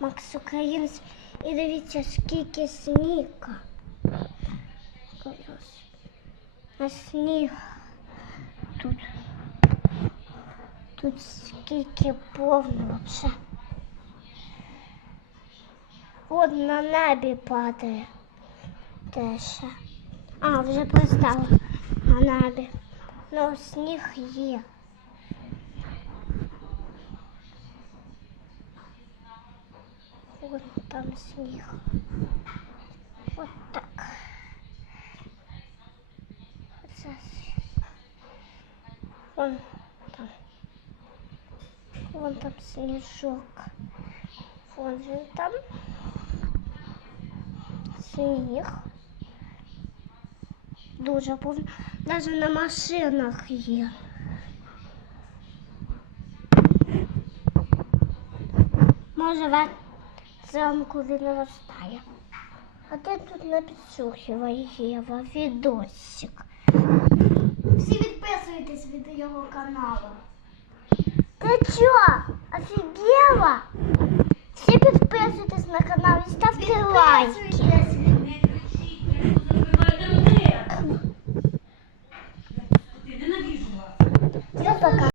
Макс Українець. І дивіться, скільки сніга. А сніг тут. Тут скільки повно вообще. От на небі падає. Теж. А, вже перестало на небі. Ну, сніг є. Вон там сніг. От так. Оце с- Вон там. Вон там сніжок. Вон він там. Сніг. Дуже повно. Навіть на машинах є. Може, в замку він. А ти тут не підсухиває Єва відосик. Всі відписуйтесь від його каналу. Ти чо? Офігела? Всі підписуйтесь на канал и ставьте лайки. Я пока.